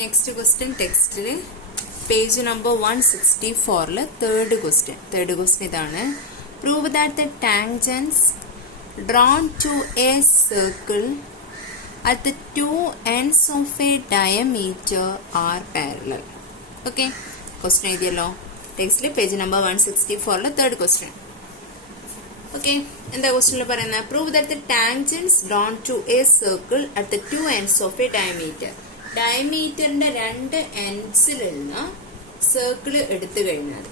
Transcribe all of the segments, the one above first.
Next question text page number 164 third question idana prove that the tangents drawn to a circle at the two ends of a diameter are parallel. Okay, question idiyallo text page number 164 third question. Okay, in the question prove that the tangents drawn to a circle at the two ends of a diameter. ഡയമീറ്ററിന്റെ രണ്ട് എൻഡ്സിലുള്ള circle എടുത്തു കഴിഞ്ഞാൽ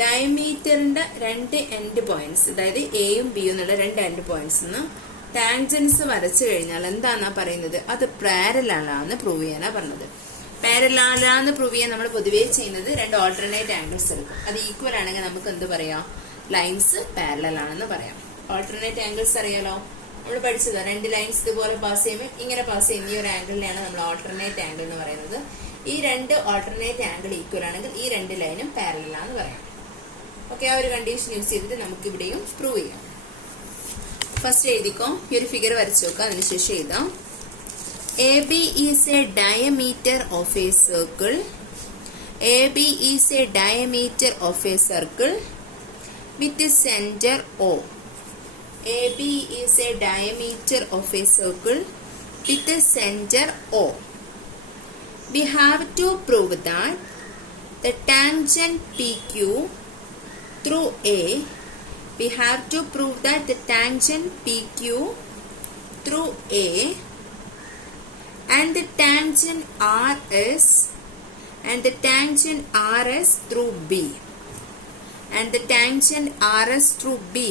ഡയമീറ്ററിന്റെ രണ്ട് end points, അതായത് എയും ബിയും എന്നുള്ള രണ്ട് end points tangents വരച്ചു കഴിഞ്ഞാൽ എന്താന്നാ പറയുന്നത്, അത് പാരലാലാന്ന് പ്രൂവ് ചെയ്യാനാ പറഞ്ഞത്. പാരലാലാന്ന് പ്രൂവ് ചെയ്യാൻ നമ്മൾ പൊതുവേ ചെയ്യുന്നത് രണ്ട് ഓൾട്ടർനേറ്റ് ആംഗിൾസ് എടുക്കും. അത് ഈക്വൽ ആണെങ്കിൽ നമുക്ക് എന്ത് പറയാം, ലൈൻസ് പാരലൽ ആണെന്ന് പറയാം. ഓൾട്ടർനേറ്റ് ആംഗിൾസ് അറിയാലോ, നമ്മൾ പഠിച്ചത് രണ്ട് ലൈൻസ് ഇതുപോലെ പാസ് ചെയ്യുമ്പോൾ ഇങ്ങനെ പാസ് ചെയ്യുന്ന ഈ ഒരു ആംഗിളിനെയാണ് നമ്മൾ ഓൾട്ടർനേറ്റ് ആംഗിൾ എന്ന് പറയുന്നത്. ഈ രണ്ട് ഓൾട്ടർനേറ്റ് ആംഗിൾ ഈക്വൽ ആണെങ്കിൽ ഈ രണ്ട് ലൈനും പാരലൽ ആണെന്ന് പറയാം. ഓക്കെ, ആ ഒരു കണ്ടീഷൻ യൂസ് ചെയ്തിട്ട് നമുക്ക് ഇവിടെയും പ്രൂവ് ചെയ്യാം. ഫസ്റ്റ് എഴുതിക്കോ, ഈ ഒരു ഫിഗർ വരച്ചു നോക്കാം, അതിനുശേഷം എഴുതാം. A B is A diameter of A circle. A B is A diameter of A circle with centre O. AB is a diameter of a circle with a center O. We have to prove that the tangent PQ through A. We have to prove that the tangent PQ through A and the tangent RS and the tangent RS through B and the tangent RS through B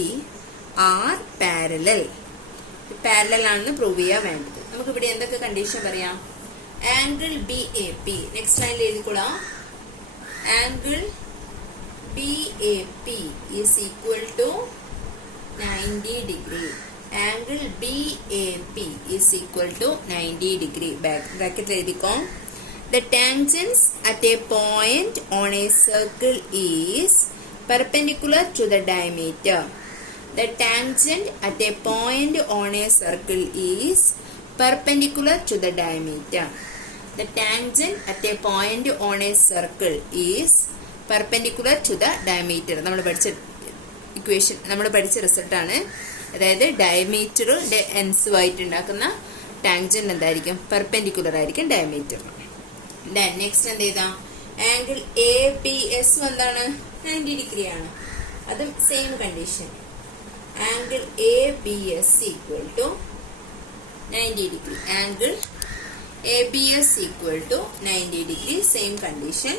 are parallel. Parallel ആണെന്ന് prove ചെയ്യാൻ വേണ്ടത്. നമുക്ക് ഇവിടെ എന്തൊക്കെ condition പറയാം. Angle B A P next ലൈനിൽ എഴുതിക്കൊള്ളാം. Angle B A P is equal to 90 degree. Angle B A P is equal to 90 degree. ബ്രാക്കറ്റിൽ എഴുതിക്കോ. The tangents at a point on a circle is perpendicular to the diameter. The tangent at a point on a circle is perpendicular to the diameter. The tangent at a point on a circle is perpendicular to the diameter. നമ്മൾ പഠിച്ച equation, നമ്മൾ പഠിച്ച result ആണ്. അതായത് diameter എൻസുമായിട്ട് ഉണ്ടാക്കുന്ന tangent എന്തായിരിക്കും, perpendicular ആയിരിക്കും ഡയമീറ്ററിന്. Next എന്ത് ചെയ്താ, ആംഗിൾ എ ബി എസ് എന്താണ്, 90 ഡിഗ്രി ആണ്. അതും same condition. Angle ABS equal to 90 degree. Angle ABS equal to 90 degree. Same condition.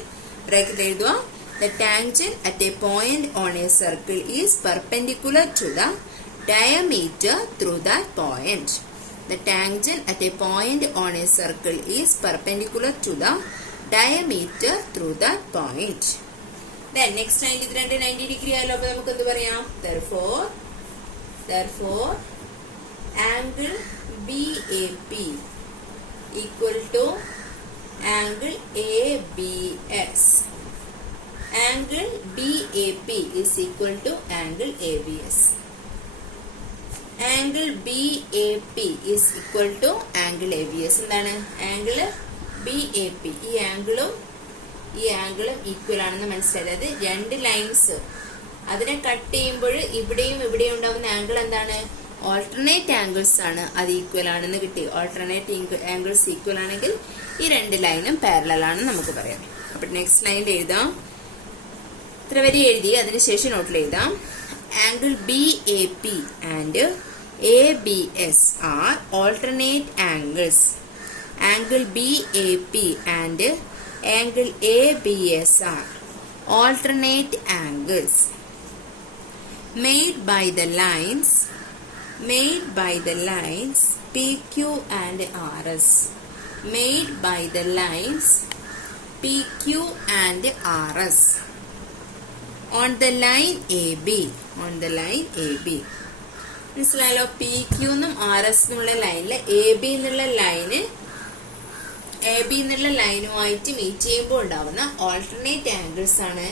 Bracket എഴുതുക. The tangent at a point on a circle is perpendicular to the diameter through that point. The tangent at a point on a circle is perpendicular to the diameter through that point. Then next 90 degree ആയാലോ, അപ്പോൾ നമുക്ക് എന്ത് പറയാം, Therefore, angle BAP equal to angle ABS. Angle BAP is equal to angle ABS. Angle BAP is equal to angle ABS. എന്താണ് angle BAP? ഈ ആംഗിളും equal ആണെന്ന് മനസ്സിലായത്. അതായത് രണ്ട് ലൈൻസ് അതിനെ കട്ട് ചെയ്യുമ്പോൾ ഇവിടെയും ഉണ്ടാകുന്ന ആംഗിൾ എന്താണ്, ഓൾട്ടർനേറ്റ് ആംഗിൾസ് ആണ്. അത് ഈക്വൽ ആണെന്ന് കിട്ടി. ഓൾട്ടർനേറ്റ് ആംഗിൾസ് ഈക്വൽ ആണെങ്കിൽ ഈ രണ്ട് ലൈനും പാരലൽ ആണെന്ന് നമുക്ക് പറയാം. അപ്പൊ നെക്സ്റ്റ് ലൈനിൽ എഴുതാം. ഇത്ര വരെ എഴുതി, അതിനുശേഷം നോട്ടിൽ എഴുതാം. Angle B A P and A B S are alternate angles. Angle B A P and angle A B S are alternate angles made by the lines PQ and RS. Made by the lines PQ and RS on the line AB. മനസ്സിലായല്ലോ. P Q എന്നും R S എന്നുള്ള ലൈനില് A B എന്നുള്ള ലൈനുമായിട്ട് meet ചെയ്യുമ്പോൾ ഉണ്ടാവുന്ന alternate angles ആണ്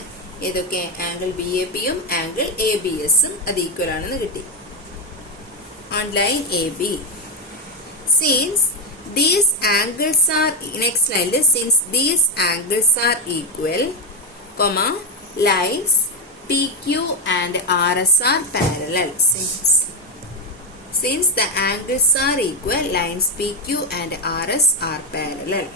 ഏതൊക്കെ, angle B A പിയും angle A B എസും അത് ഈക്വൽ ആണെന്ന് കിട്ടി. On line AB, since These angles are, next line, since these angles are equal, comma, lines PQ and RS are parallel. Since the angles are equal, lines PQ and RS are parallel.